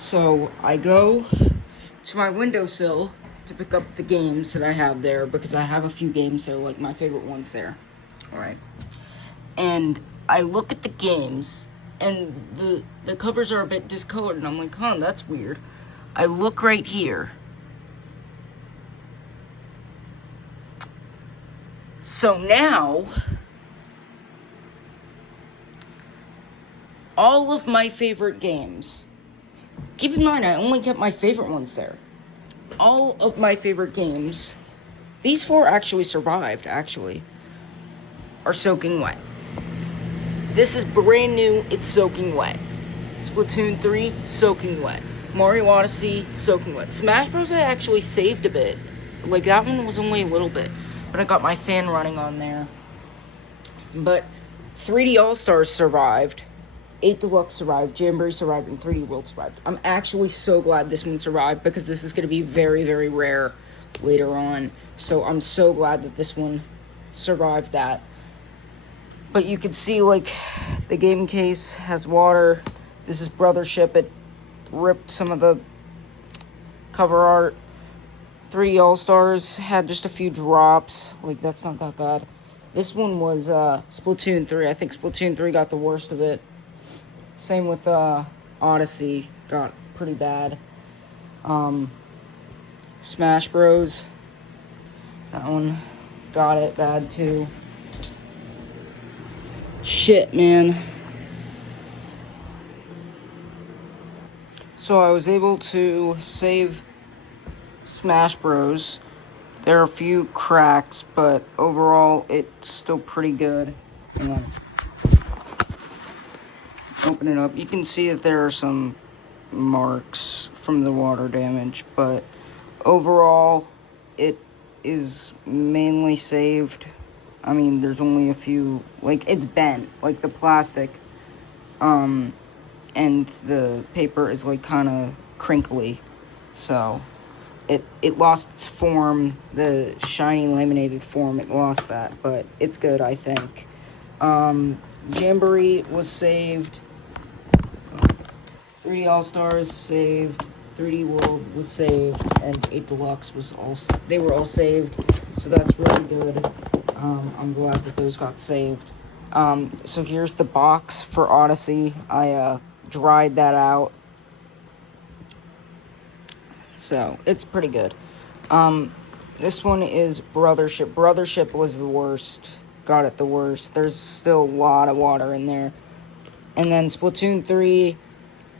So I go to my windowsill to pick up the games that I have there because I have a few games there, like my favorite ones there. Alright. And I look at the games and the covers are a bit discolored and I'm like, that's weird. I look right here. So now all of my favorite games, keep in mind I only kept my favorite ones there. All of my favorite games, these 4 actually survived, are soaking wet. This is brand new, it's soaking wet. Splatoon 3, soaking wet. Mario Odyssey, soaking wet. Smash Bros. I actually saved a bit. Like, that one was only a little bit. But I got my fan running on there. But 3D All-Stars survived. 8 Deluxe survived. Jamboree survived. And 3D World survived. I'm actually so glad this one survived because this is going to be very, very rare later on. So I'm so glad that this one survived that. But you can see, like, the game case has water. This is Brothership. It ripped some of the cover art. 3D All-Stars had just a few drops. Like, that's not that bad. This one was Splatoon 3. I think Splatoon 3 got the worst of it. Same with Odyssey. Got pretty bad. Smash Bros. That one got it bad, too. Shit, man. So I was able to save Smash Bros. There are a few cracks, but overall it's still pretty good. Open it up. You can see that there are some marks from the water damage, but overall it is mainly saved. I mean, there's only a few, like, it's bent, like the plastic, and the paper is, like, kind of crinkly, so it lost its form, the shiny laminated form, it lost that, but it's good, I think. Jamboree was saved, 3D All-Stars saved, 3D World was saved, and 8 Deluxe was also, they were all saved, so that's really good. I'm glad that those got saved. So here's the box for Odyssey. I dried that out. So it's pretty good. This one is Brothership. Brothership was the worst. Got it the worst. There's still a lot of water in there. And then Splatoon 3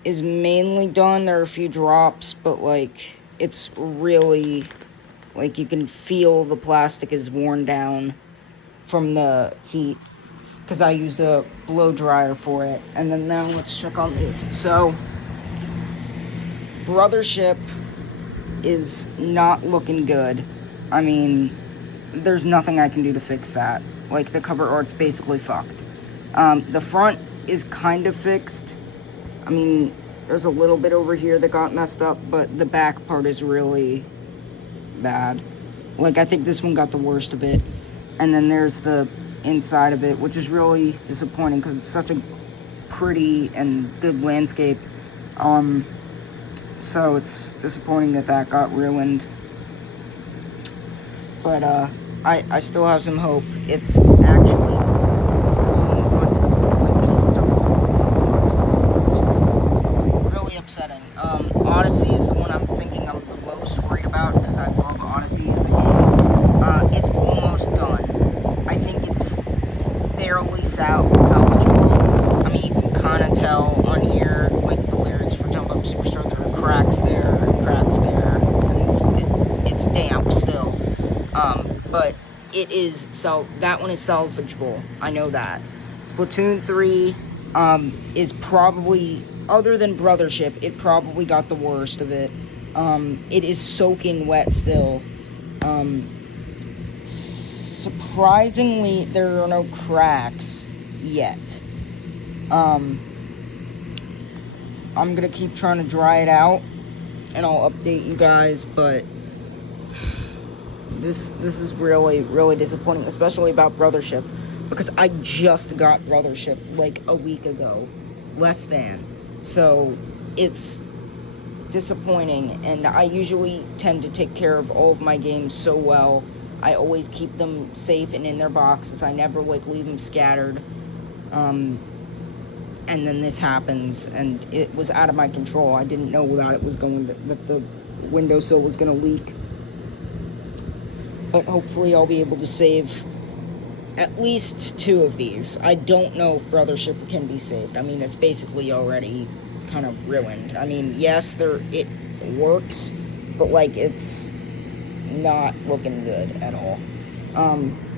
is mainly done. There are a few drops, but, like, it's really, like, you can feel the plastic is worn down from the heat, because I used a blow dryer for it. And then now let's check on these. So, Brothership is not looking good. I mean, there's nothing I can do to fix that. Like, the cover art's basically fucked. The front is kind of fixed. I mean, there's a little bit over here that got messed up, but the back part is really bad. Like, I think this one got the worst of it. And then there's the inside of it, which is really disappointing because it's such a pretty and good landscape. So it's disappointing that that got ruined. But I still have some hope. It's actually falling onto the floor. Like, pieces are falling onto the floor, which is really upsetting. Odyssey is the one I'm thinking I'm the most worried about because I love Odyssey as a game. It's almost done. I think it's barely salvageable. I mean, you can kind of tell on here, like, the lyrics for Jump Up Superstar, there are cracks there, and it's damp still. But it is, that one is salvageable. I know that. Splatoon 3 is probably, other than Brothership, it probably got the worst of it. It is soaking wet still. Surprisingly, there are no cracks yet. I'm gonna keep trying to dry it out, and I'll update you guys, but this is really, really disappointing, especially about Brothership, because I just got Brothership, like, a week ago, less than, so it's disappointing, and I usually tend to take care of all of my games so well. I always keep them safe and in their boxes. I never like leave them scattered. And then this happens, and it was out of my control. I didn't know that the windowsill was going to leak. But hopefully I'll be able to save at least 2 of these. I don't know if Brothership can be saved. I mean, it's basically already kind of ruined. I mean, yes, it works, but like it's not looking good at all.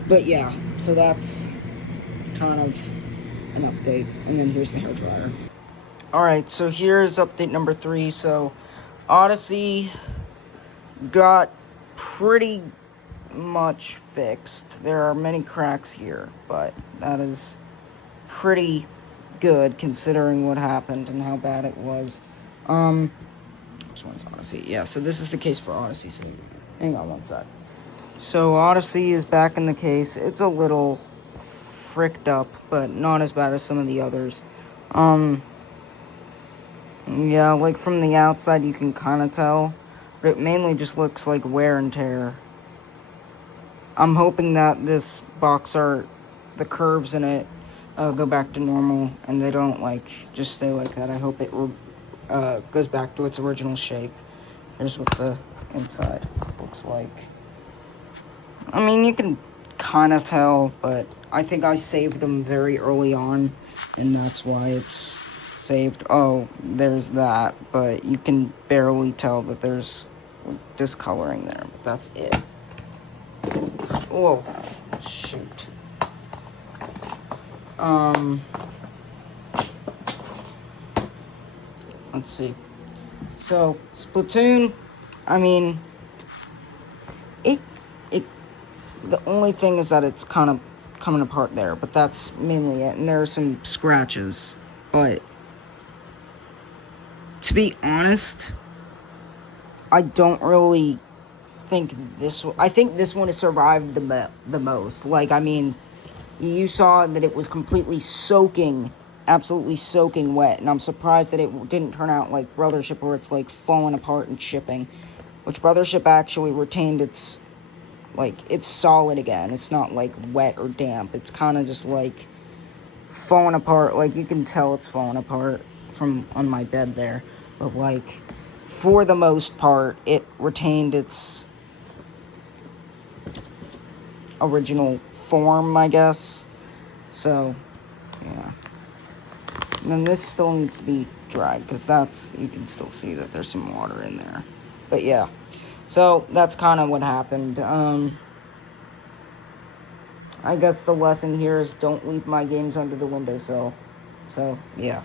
But yeah, so that's kind of an update. And then here's the hairdryer. Alright, so here's update number 3. So Odyssey got pretty much fixed. There are many cracks here, but that is pretty good considering what happened and how bad it was. Which one's Odyssey? Yeah, so this is the case for Odyssey, so hang on one sec. So Odyssey is back in the case. It's a little fricked up, but not as bad as some of the others. Yeah, like from the outside you can kind of tell, but it mainly just looks like wear and tear. I'm hoping that this box art, the curves in it, go back to normal, and they don't, like, just stay like that. I hope it goes back to its original shape. Here's what the inside looks like. I mean, you can kind of tell, but I think I saved them very early on, and that's why it's saved. Oh, there's that, but you can barely tell that there's discoloring there, but that's it. Whoa, shoot. Let's see. So, Splatoon, I mean, the only thing is that it's kind of coming apart there, but that's mainly it. And there are some scratches, but to be honest, I don't really think I think this one has survived the most. Like, I mean, you saw that it was completely absolutely soaking wet, and I'm surprised that it didn't turn out like Brothership, where it's like falling apart and shipping, which Brothership actually retained its solid again. It's not like wet or damp. It's kind of just like falling apart. Like, you can tell it's falling apart from on my bed there, but like for the most part it retained its original form, I guess. So yeah, and then this still needs to be dried, because you can still see that there's some water in there. But yeah, so that's kind of what happened. I guess the lesson here is don't leave my games under the windowsill. So yeah.